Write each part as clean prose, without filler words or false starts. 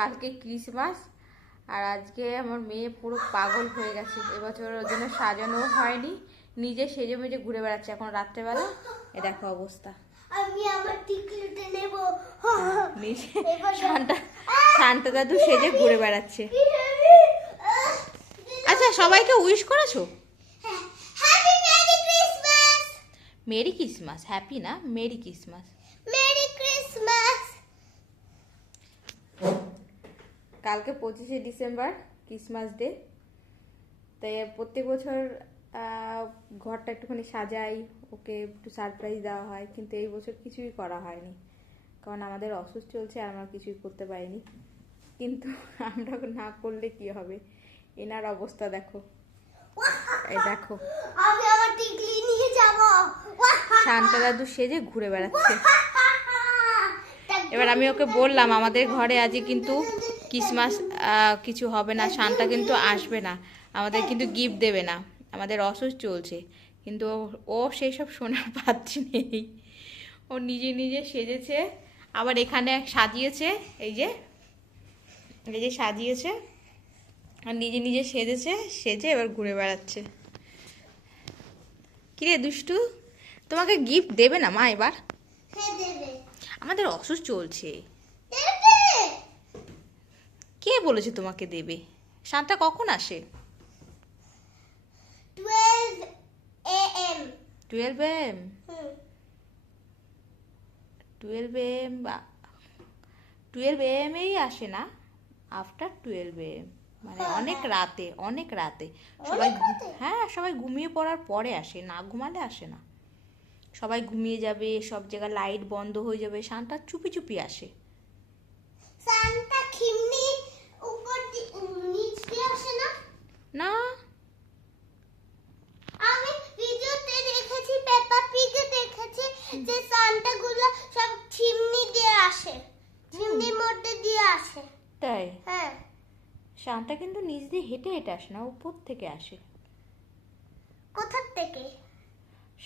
কালকে ক্রিসমাস আর আজকে আমার মেয়ে পুরো পাগল হয়ে গেছে। এবছর ওর জন্য সাজানো হয়নি, নিজে সেজে মেজে ঘুরে বেড়াচ্ছে এখন রাত্রেবেলা। এ দেখো অবস্থা। আমি আমার টিকলিতে নেব। নিজে শান্তা দাদু সেজে ঘুরে বেড়াচ্ছে। আচ্ছা সবাইকে উইশ করেছো? Happy merry Christmas. Merry Christmas, happy না মেরি ক্রিসমাস। Merry Christmas. কালকে 25শে ডিসেম্বর ক্রিসমাস ডে, তাই প্রত্যেক বছর ঘরটা একটুখানি সাজাই, ওকে একটু সারপ্রাইজ দেওয়া হয়, কিন্তু এই বছর কিছুই করা হয়নি কারণ আমাদের অসুস্থ চলছে আর আমরা কিছুই করতে পারিনি। কিন্তু আমরা না করলে কি হবে, এনার অবস্থা দেখো, এই দেখো আমি আমার টিকলি নিয়ে যাব। শান্তা দাদু সেজে ঘুরে বেড়াচ্ছে। এবার আমি ওকে বললাম আমাদের ঘরে আজকে কিন্তু ক্রিসমাস কিছু হবে না, শান্তা কিন্তু আসবে না, আমাদের কিন্তু গিফট দেবে না, আমাদের অসুস্থ চলছে। কিন্তু ও সেই সব শোনার পাচ্ছি নেই, ও নিজে নিজে সেজেছে, আবার এখানে সাজিয়েছে, এই যে সাজিয়েছে আর নিজে নিজে সেজেছে, সেজে এবার ঘুরে বেড়াচ্ছে। কিরে দুষ্টু, তোমাকে গিফট দেবে না মা এবার? হ্যাঁ দেবে। আমাদের অসুস্থ চলছে। দেবে। কে বলেছে তোমাকে দেবে? শান্তা কখন আসে? 12 AM 12 AM? 12 AM 12 AM এই আসে না, আফটার 12 AM, মানে অনেক রাতে, অনেক রাতে সবাই, হ্যাঁ সবাই ঘুমিয়ে পড়ার পরে আসে, না ঘুমালে আসে না। সবাই ঘুমিয়ে যাবে, সব জায়গায় লাইট বন্ধ হয়ে যাবে, শান্তা চুপি চুপি আসে। সান্তা খিমনি উপর নিচ দিয়ে আসে না? না, আমি ভিডিওতে দেখেছি, পেপা পিগে দেখেছি যে সান্তা গুলো সব চিমনি দিয়ে আসে, চিমনির মধ্যে দিয়ে আসে। তাই? হ্যাঁ। শান্তা কিন্তু নিচ দিয়ে হেঁটে হেঁটে আসে না, উপর থেকে আসে। কোথা থেকে?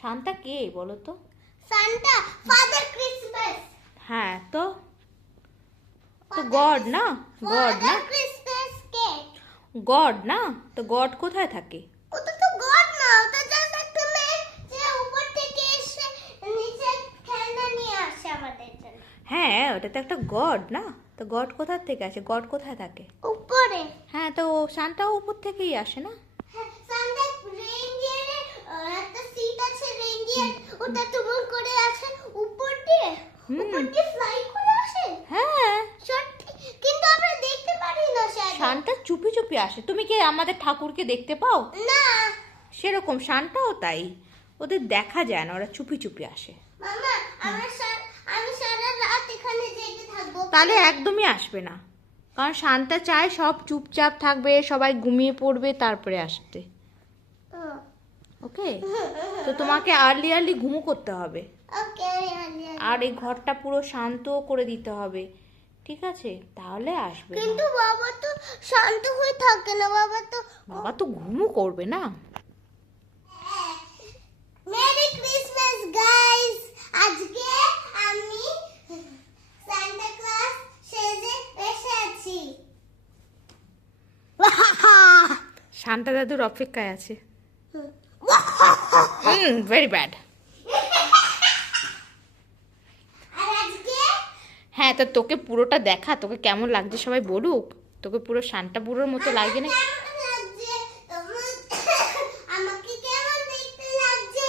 শান্তা কে বলো তো? Santa father Christmas. হ্যাঁ তো গড না, গড না, ফাদার ক্রিসমাস কে? গড না, তো গড কোথায় থাকে? ওটা তো গড না, ওটা জাস্ট একটা মেয়ে যে উপর থেকে এসে নিচে খেলনা নিয়ে আসে আমাদের জন্য। হ্যাঁ ওটা তো একটা গড না, তো গড কোথা থেকে আসে, গড কোথায় থাকে? উপরে। হ্যাঁ তো শান্তাও উপর থেকেই আসে না? হ্যাঁ, সান্তা রেইনডিয়ারে একটা সিট আছে, রেইনডিয়ার ওটা তুমি করে আসে উপর দিয়ে, উপর দিয়ে ফ্লাই করে আসে। হ্যাঁ সত্যি, কিন্তু আমরা দেখতে পারি না শায়দ। শান্তা চুপি চুপি আসে। তুমি কি আমাদের ঠাকুরকে দেখতে পাও? না সেরকম শান্তাও তাই, ওদের দেখা যায় না, ওরা চুপি চুপি আসে। মামা, আমি সারা রাত এখানে জেগে থাকবো। তাহলে একদমই আসবে না, কারণ শান্তা চায় সব চুপচাপ থাকবে, সবাই ঘুমিয়ে পড়বে তারপরে আসতে। ওকে, তো তোমাকে আর্লি আর্লি ঘুমো করতে হবে, ওকে। আর এই ঘরটা পুরো শান্ত করে দিতে হবে, ঠিক আছে? তাহলে আসবে। কিন্তু বাবা তো শান্ত হয়ে থাকে না, বাবা তো ঘুমও করবে না। Merry Christmas guys. আজকে আমি সান্তা ক্লজ সেজে এসেছি। শান্তা দাদুর অপেক্ষায় আছে। Very bad. আর আজকে হ্যাঁ তো তোকে পুরোটা দেখা, তোকে কেমন লাগছে সবাই বলুক, তোকে পুরো শান্তা বুড়োর মতো লাগে না? কেমন লাগছে আমাকে কেমন দেখতে লাগছে?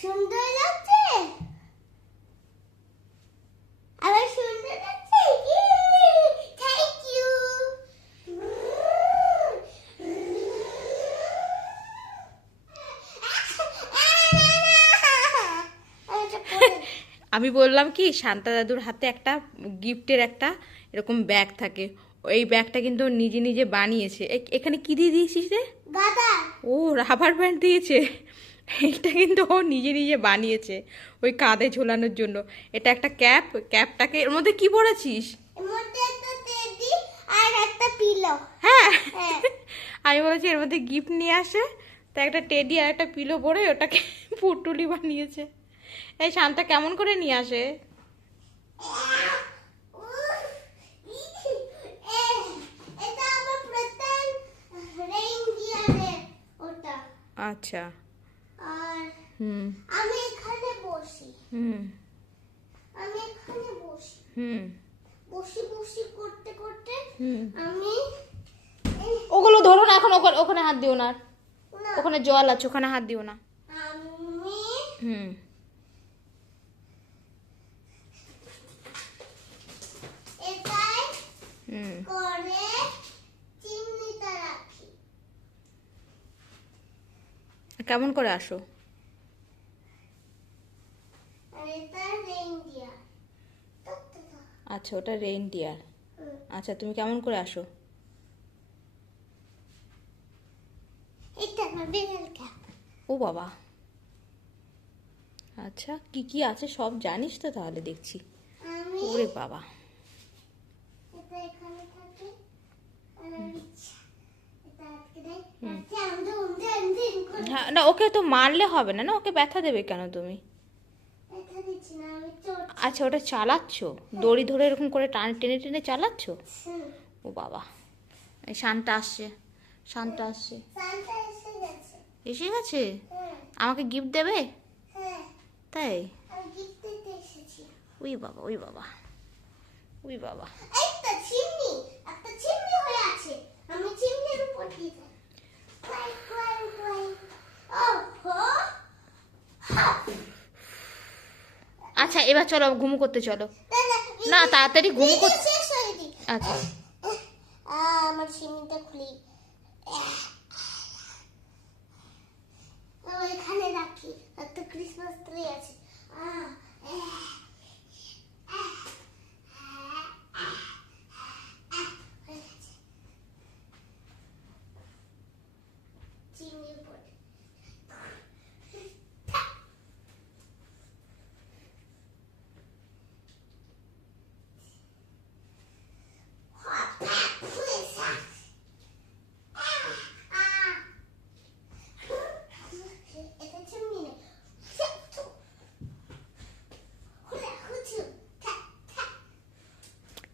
সুন্দর লাগছে, আবার সুন্দর লাগছে। Thank you. আমি বললাম কি, শান্তা দাদুর হাতে একটা গিফটের একটা এরকম ব্যাগ থাকে, এই ব্যাগটা কিন্তু ও নিজে নিজে বানিয়েছে। এখানে কি দিয়ে দিয়েছিস রে? গাদা। ও রাবার ব্যান্ড দিয়েছে, এটা কিন্তু ও নিজে নিজে বানিয়েছে ওই কাঁধে ঝোলানোর জন্য। এটা একটা ক্যাপ, ক্যাপটাকে এর মধ্যে কি পরেছিস? এর মধ্যে একটা টেডি আর একটা পিলো। হ্যাঁ হ্যাঁ। আমি বলেছি এর মধ্যে গিফট নিয়ে আসে, তা একটা টেডি আর একটা পিলো পরে ওটাকে পুটুলি বানিয়েছে। এই শান্তা কেমন করে নিয়ে আসে? আচ্ছা। আর হুম আমি এখানে বসি, হুম আমি এখানে বসি, হুম বসি বসি করতে করতে হুম। আমি ওগুলো ধরো না এখন, ওখানে হাত দিও না আর। না ওখানে জল আছে, ওখানে হাত দিও না। আমি হুম এটাই হুম করে চিমনিটা রাখি। কেমন করে আসো? আর এটা রেইনডিয়ার। আচ্ছা, ওটা রেইনডিয়ার। আচ্ছা, তুমি কেমন করে আসো? এটা আমার বিড়াল ক্যাপ। ও বাবা, আচ্ছা কি কি আছে সব জানিস তো তাহলে দেখছি। আমি ওরে বাবা। এটা এখানে থাকে আর এটা আটকে দেয়। আচ্ছা আমি দিন করে হ্যাঁ না, ওকে তো মারলে হবে না, না ওকে ব্যথা দেবে কেন তুমি? এটা দিচ্ছি না, আমি চোট। আচ্ছা, ওটা চালাচ্ছ দড়ি ধরে এরকম করে টেনে টেনে চালাচ্ছ? ও বাবা, এই শান্তা আসছে, শান্তা আসছে। সান্তা এসে গেছে। এসে গেছে? হ্যাঁ আমাকে গিফট দেবে? হ্যাঁ, তাই? আমি গিফট দিতে এসেছি। ওই বাবা, ওই বাবা, ওই বাবা। একটা চিমনি হয়ে আছে, আমি চিমনির উপর দিয়ে যাই। ক্লাই ক্লাই ক্লাই। ওহো, আচ্ছা এবার চলো ঘুমু করতে চলো। দাদা, না, তাড়াতাড়ি ঘুমু ভিডিও করতে। শেষ হয়ে দি। আচ্ছা আমার চিমনিটা খুলি। ও এখানে রাখি, একটা ক্রিসমাস ট্রি আছে। হয়ে গেছে। চিমনির উপর এটা চিমনি নেই।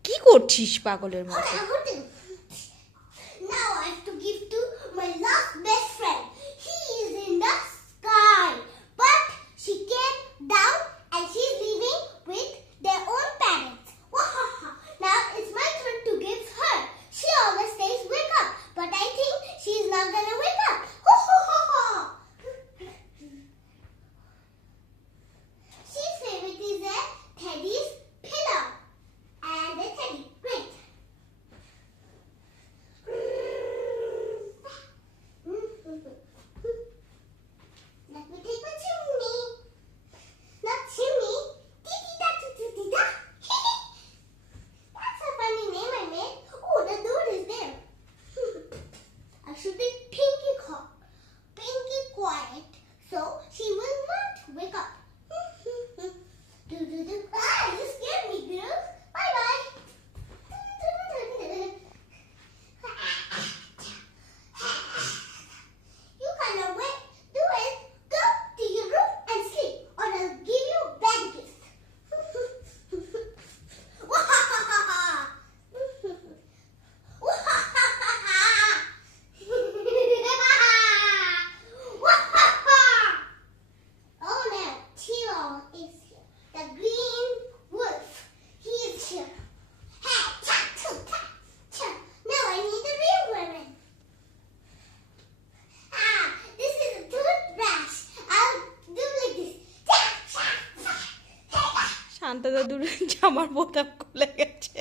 কি করছিস পাগলের মতো? Now I have to give to my last best friend. He is in the sky, but she came down and she's living with their own parents. Wahaha. Now it's my turn to give her. She always says wake up, but I think she's not gonna wake up. Wahaha. She's favorite is a Teddy's pillow and a teddy. Great. Let me take my chimney. Not chimney. Tee-tee-da, tee-tee-da. That's a funny name I made. Oh, the door is there. I should be Pinky quiet, so she will not wake up. Do. Ah, you scared me, girl. Bye bye. You cannot wait. Do it. Go to your room and sleep, or I'll give you a bad gift. Oh no, Tilo is here. The green wolf. He is here. Hey, cha. Now I need the real woman. This is a toothbrush. I'll do like this. Shanta দাদুর জামার বোতাম খুলে গেছে,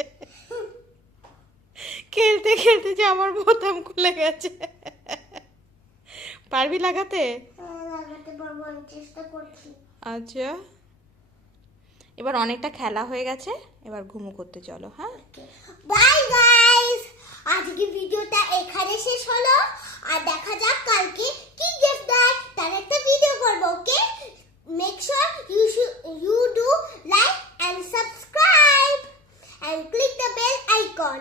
খেলতে খেলতে জামার বোতাম খুলে গেছে। পারবি লাগাতে? লাগাতে পারবো, আমি চেষ্টা করছি। আচ্ছা, এবার অনেকটা খেলা হয়ে গেছে, এবার ঘুমু করতে চলো। হ্যাঁ, বাই গাইস, আজকে ভিডিওটা এখানে শেষ হলো। আর দেখা যাক কালকে কি গিফট দেয়, তার একটা ভিডিও করব। Okay, make sure you do like and subscribe and click the bell icon.